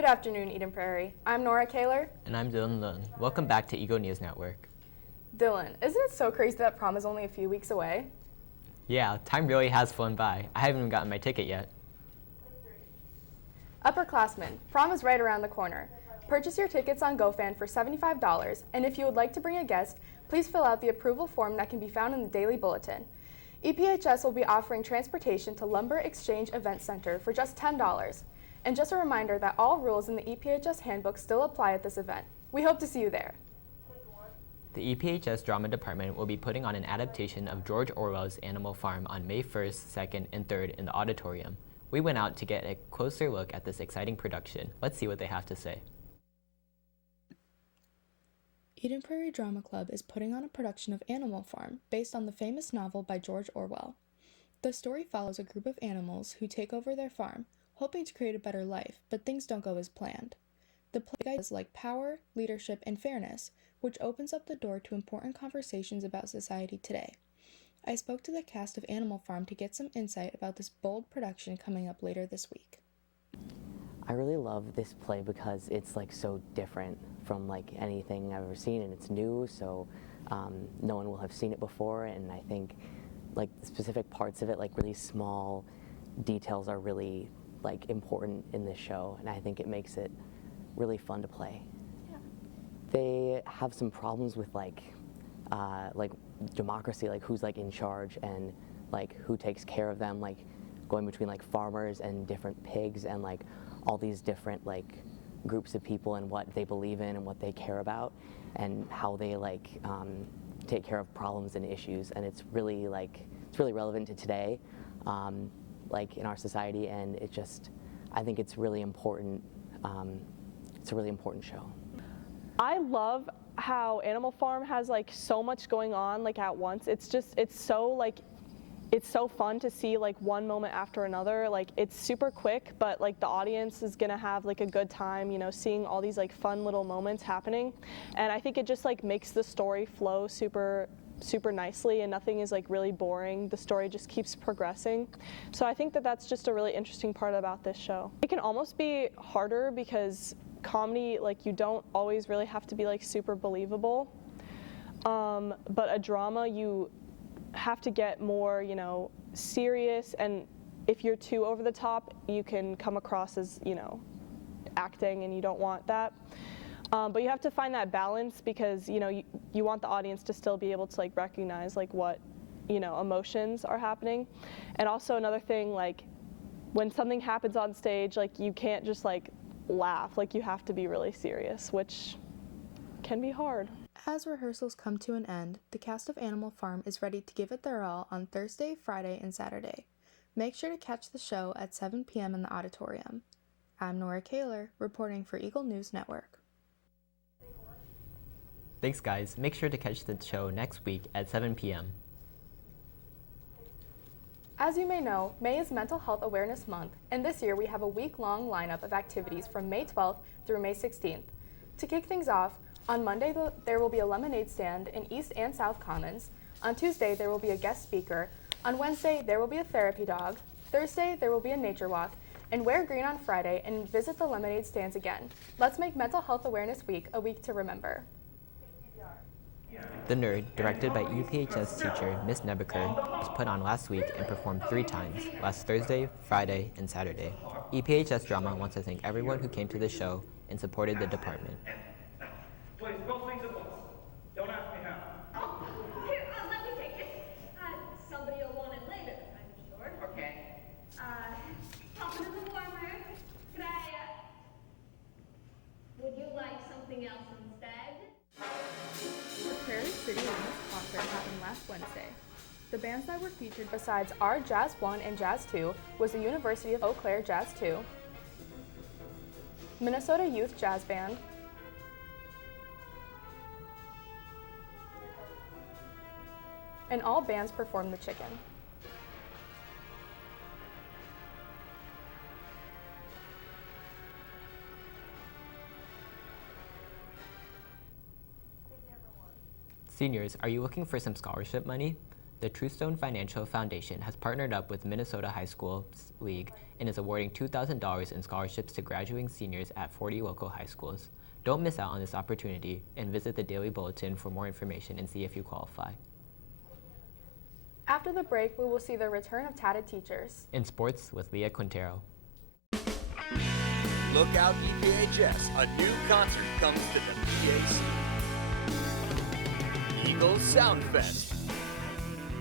Good afternoon, Eden Prairie. I'm Nora Kaler. And I'm Dylan Lund. Welcome back to Eagle News Network. Dylan, isn't it so crazy that prom is only a few weeks away? Yeah, time really has flown by. I haven't even gotten my ticket yet. Upperclassmen, prom is right around the corner. Purchase your tickets on GoFan for $75, and if you would like to bring a guest, please fill out the approval form that can be found in the Daily Bulletin. EPHS will be offering transportation to Lumber Exchange Event Center for just $10. And just a reminder that all rules in the EPHS handbook still apply at this event. We hope to see you there. The EPHS Drama Department will be putting on an adaptation of George Orwell's Animal Farm on May 1st, 2nd, and 3rd in the auditorium. We went out to get a closer look at this exciting production. Let's see what they have to say. Eden Prairie Drama Club is putting on a production of Animal Farm based on the famous novel by George Orwell. The story follows a group of animals who take over their farm, hoping to create a better life, but things don't go as planned. The play guides like power, leadership, and fairness, which opens up the door to important conversations about society today. I spoke to the cast of Animal Farm to get some insight about this bold production coming up later this week. I really love this play because it's so different from anything I've ever seen, and it's new, so no one will have seen it before, and I think the specific parts of it, really small details, are really important in this show, and I think it makes it really fun to play. Yeah. They have some problems with democracy, who's in charge and who takes care of them, going between farmers and different pigs and all these different groups of people and what they believe in and what they care about and how they take care of problems and issues, and it's really relevant to today, in our society, and I think it's really important. It's a really important show. I love how Animal Farm has so much going on at once. It's so fun to see one moment after another. It's super quick, but the audience is gonna have a good time, seeing all these fun little moments happening. And I think it just makes the story flow super nicely, and nothing is really boring. The story just keeps progressing. So I think that that's just a really interesting part about this show. It can almost be harder because comedy, you don't always really have to be super believable. But a drama, you have to get more, serious, and if you're too over the top, you can come across as, acting, and you don't want that. But you have to find that balance because, you want the audience to still be able to recognize what, emotions are happening. And also another thing, when something happens on stage, you can't just laugh, you have to be really serious, which can be hard. As rehearsals come to an end, the cast of Animal Farm is ready to give it their all on Thursday, Friday, and Saturday. Make sure to catch the show at 7 p.m. in the auditorium. I'm Nora Kaler, reporting for Eagle News Network. Thanks, guys. Make sure to catch the show next week at 7 p.m. As you may know, May is Mental Health Awareness Month, and this year we have a week-long lineup of activities from May 12th through May 16th. To kick things off, on Monday there will be a lemonade stand in East and South Commons. On Tuesday there will be a guest speaker. On Wednesday there will be a therapy dog. Thursday there will be a nature walk. And wear green on Friday and visit the lemonade stands again. Let's make Mental Health Awareness Week a week to remember. The Nerd, directed by EPHS teacher Miss Nebaker, was put on last week and performed 3 times, last Thursday, Friday, and Saturday. EPHS Drama wants to thank everyone who came to the show and supported the department. Please, both things at once. Don't ask me how. Oh, here, let me take it. Somebody will want it later, I'm sure. Okay. Pop it in the warmer. Could I, would you like something else instead? The Prairie City Women's Concert happened last Wednesday. The bands that were featured besides our Jazz 1 and Jazz 2 was the University of Eau Claire Jazz 2, Minnesota Youth Jazz Band, and all bands performed the Chicken. Seniors, are you looking for some scholarship money? The Truestone Financial Foundation has partnered up with Minnesota High Schools League and is awarding $2,000 in scholarships to graduating seniors at 40 local high schools. Don't miss out on this opportunity and visit the Daily Bulletin for more information and see if you qualify. After the break, we will see the return of tatted teachers. In sports with Leah Quintero. Look out, EPHS, a new concert comes to the PAC. Eagles Sound Fest.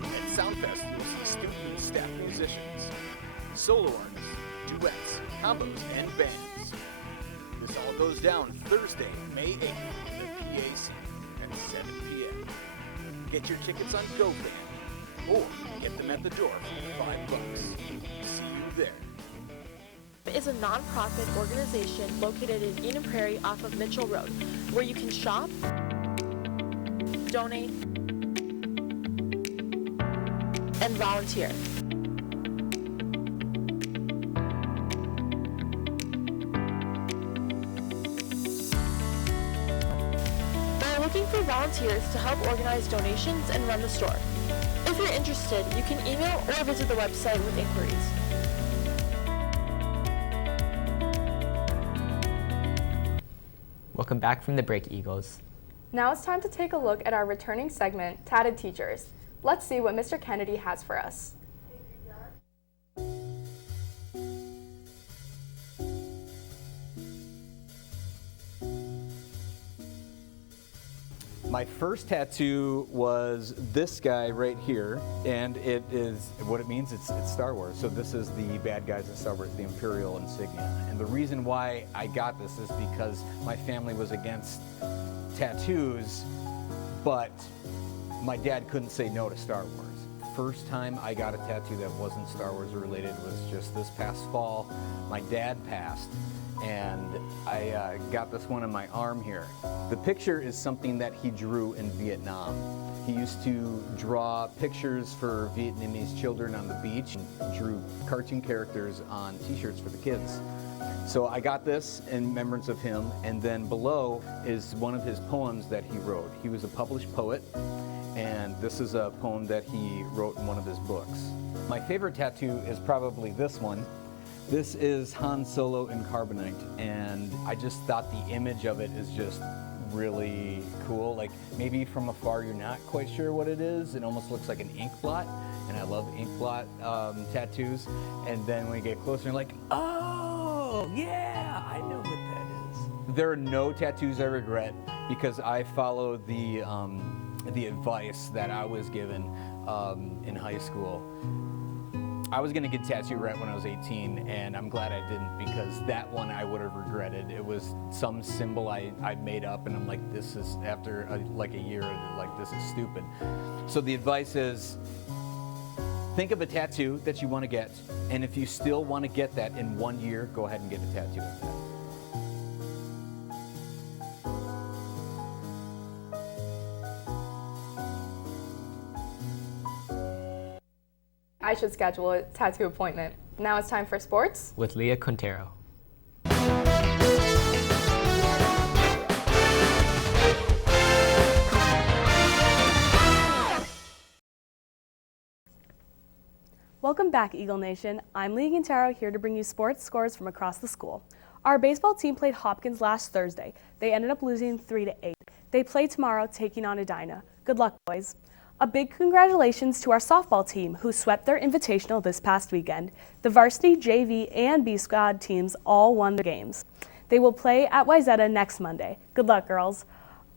At Sound Fest, you'll see student and staff musicians, solo artists, duets, combos, and bands. This all goes down Thursday, May 8th in the PAC at 7 p.m. Get your tickets on GoFan or get them at the door for $5. See you there. Is a non-profit organization located in Eden Prairie off of Mitchell Road, where you can shop, donate, and volunteer. We're looking for volunteers to help organize donations and run the store. If you're interested, you can email or visit the website with inquiries. Welcome back from the break, Eagles. Now it's time to take a look at our returning segment, Tatted Teachers. Let's see what Mr. Kennedy has for us. My first tattoo was this guy right here, and it is what it means. It's Star Wars. So this is the bad guys in Star Wars, the Imperial insignia. And the reason why I got this is because my family was against tattoos, but my dad couldn't say no to Star Wars. First time I got a tattoo that wasn't Star Wars related was just this past fall. My dad passed, and I got this one on my arm here. The picture is something that he drew in Vietnam. He used to draw pictures for Vietnamese children on the beach and drew cartoon characters on t-shirts for the kids. So I got this in remembrance of him, and then below is one of his poems that he wrote. He was a published poet, and this is a poem that he wrote in one of his books. My favorite tattoo is probably this one. This is Han Solo in carbonite, and I just thought the image of it is just really cool. Like, maybe from afar you're not quite sure what it is. It almost looks like an ink blot, and I love ink blot tattoos. And then when you get closer, you're like, oh, yeah, I know what that is. There are no tattoos I regret because I follow the advice that I was given in high school. I was gonna get a tattoo right when I was 18, and I'm glad I didn't, because that one I would have regretted. It was some symbol I made up, and I'm like, this is, after like a year, like, this is stupid. So the advice is, think of a tattoo that you want to get, and if you still want to get that in 1 year, go ahead and get a tattoo of that. I should schedule a tattoo appointment. Now it's time for sports. With Leah Quintero. Welcome back, Eagle Nation. I'm Leah Quintero, here to bring you sports scores from across the school. Our baseball team played Hopkins last Thursday. They ended up losing 3-8. They play tomorrow, taking on Edina. Good luck, boys. A big congratulations to our softball team, who swept their invitational this past weekend. The varsity, JV, and B squad teams all won their games. They will play at Wayzata next Monday. Good luck, girls.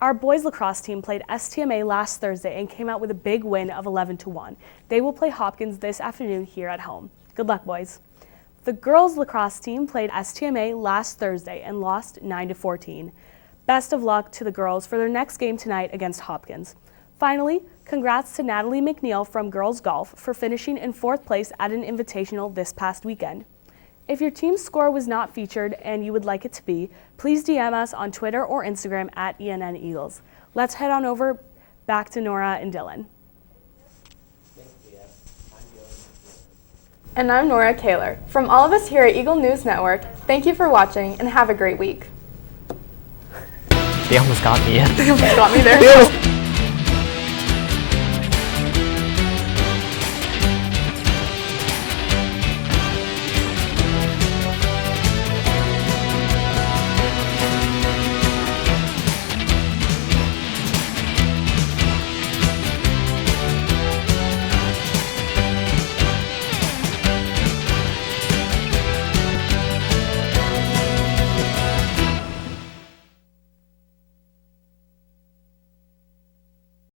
Our boys lacrosse team played STMA last Thursday and came out with a big win of 11-1. They will play Hopkins this afternoon here at home. Good luck, boys. The girls lacrosse team played STMA last Thursday and lost 9-14. Best of luck to the girls for their next game tonight against Hopkins. Finally, congrats to Natalie McNeil from Girls Golf for finishing in 4th place at an invitational this past weekend. If your team's score was not featured and you would like it to be, please DM us on Twitter or Instagram at ENN Eagles. Let's head on over back to Nora and Dylan. And I'm Nora Kaler. From all of us here at Eagle News Network, thank you for watching and have a great week. They almost got me. They almost got me there.